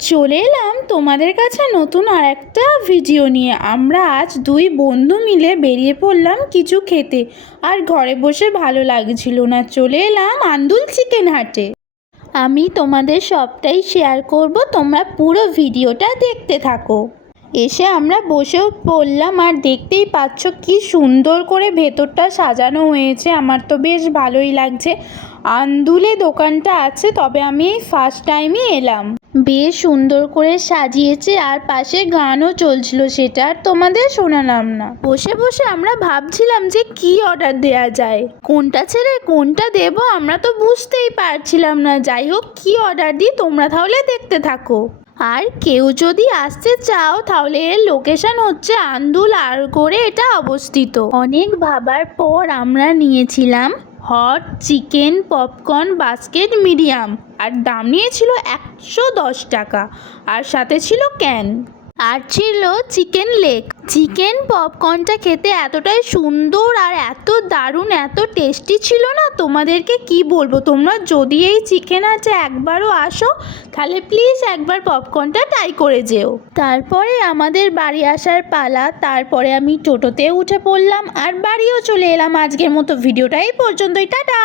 চলে এলাম তোমাদের কাছে নতুন আর একটা ভিডিও নিয়ে। আমরা আজ দুই বন্ধু মিলে বেরিয়ে পড়লাম কিছু খেতে, আর ঘরে বসে ভালো লাগছিল না, চলে এলাম আন্দুল চিকেন হাটে। আমি তোমাদের সবটাই শেয়ার করব, তোমরা পুরো ভিডিওটা দেখতে থাকো। এসে আমরা বসেও পড়লাম, আর দেখতেই পাচ্ছ কি সুন্দর করে ভেতরটা সাজানো হয়েছে। আমার তো বেশ ভালোই লাগছে। আন্দুলে দোকানটা আছে, তবে আমি এই ফার্স্ট টাইমই এলাম। বেশ সুন্দর করে সাজিয়েছে, আর পাশে গানও চলছিল, সেটা আর তোমাদের শোনালাম না। বসে বসে আমরা ভাবছিলাম যে কি অর্ডার দেয়া যায়, কোনটা ছেড়ে কোনটা দেব আমরা তো বুঝতেই পারছিলাম না। যাই হোক, কি অর্ডার দিই তোমরা তাহলে দেখতে থাকো। আর কেউ যদি আসতে চাও তাহলে এর লোকেশন হচ্ছে আন্দুল আরগোড়ে এটা অবস্থিত। অনেক ভাবার পর আমরা নিয়েছিলাম hot chicken popcorn basket medium, আর দাম নিয়েছিল 110 টাকা, আর সাথে ছিল ক্যান, আর ছিল চিকেন লেগ। চিকেন পপকর্নটা খেতে এতটাই সুন্দর আর এত দারুণ এত টেস্টি ছিল না, তোমাদেরকে কি বলবো। তোমরা যদি এই চিকেন হাটে একবারও আসো তাহলে প্লিজ একবার পপকর্নটা ট্রাই করে যেও। তারপরে আমাদের বাড়ি আসার পালা। তারপরে আমি টোটোতে উঠে পড়লাম আর বাড়িও চলে এলাম। আজকের মতো ভিডিওটা এই পর্যন্তই, টাটা।